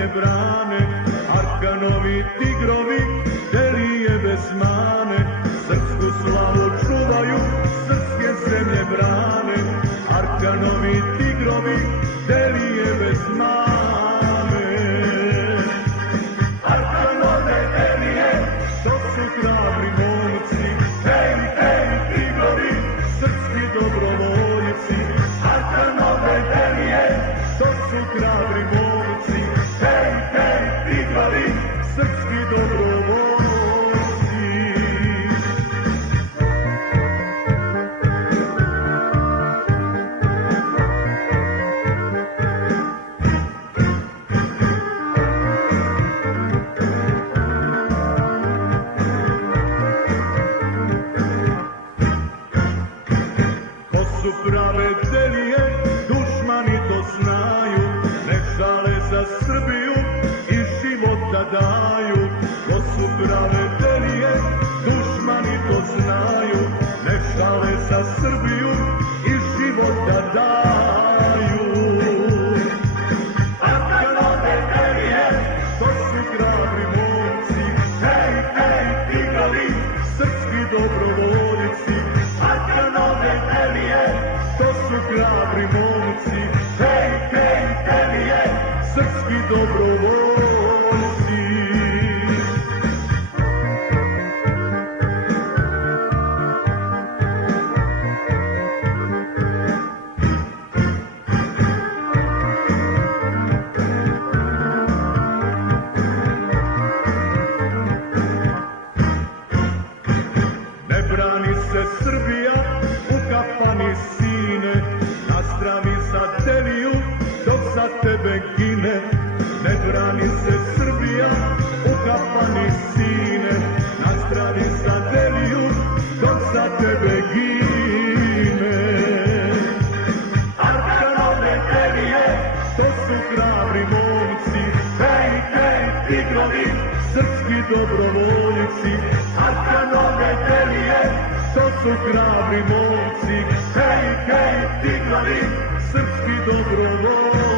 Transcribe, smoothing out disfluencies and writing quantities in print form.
zemlje brane, Arkanovi tigrovi, Delije bez mane, srpsku slavu čuvaju, srpske zemlje brane, Arkanovi tigrovi, Delije bez mane. Arkanove Delije, to su hrabri momci, hej, hej, tigrovi, srpski dobrovoljci. Arkanove Delije, to su hrabri momci, hej, hej, tigrovi, srpski dobrovoljci. To su prave Delije, dušmani to znaju, ne žale za Srbiju i života daju. To su prave Delije, dušmani to znaju, ne žale za Srbiju i života daju. Arkanove Delije, to su hrabri momci, hej, hej, tigrovi, srpski dobrovoljci. Arkanove Delije, to su hrabri momci, hej, hej, Delije, srpski dobrovoljci. Ne brani se Srbija u kafani sine, nazdravi za Deliju dok za tebe gine. Ne brani se Srbija u kafani sine, nazdravi za Deliju dok za tebe gine. Arkanove Delije, to su hrabri momci, hej, hej, tigrovi, srpski dobrovoljci. Arkanove Delije, to su hrabri momci, hej, hej, tigrovi, srpski dobrovoljci.